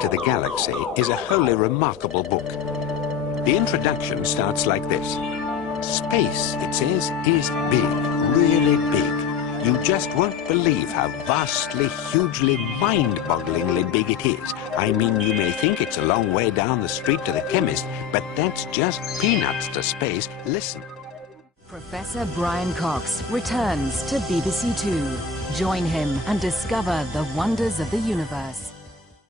to the Galaxy is a wholly remarkable book. The introduction starts like this. Space, it says, is big, really big. You just won't believe how vastly, hugely, mind-bogglingly big it is. I mean, you may think it's a long way down the street to the chemist, but that's just peanuts to space. Listen. Professor Brian Cox returns to BBC Two. Join him and discover the wonders of the universe.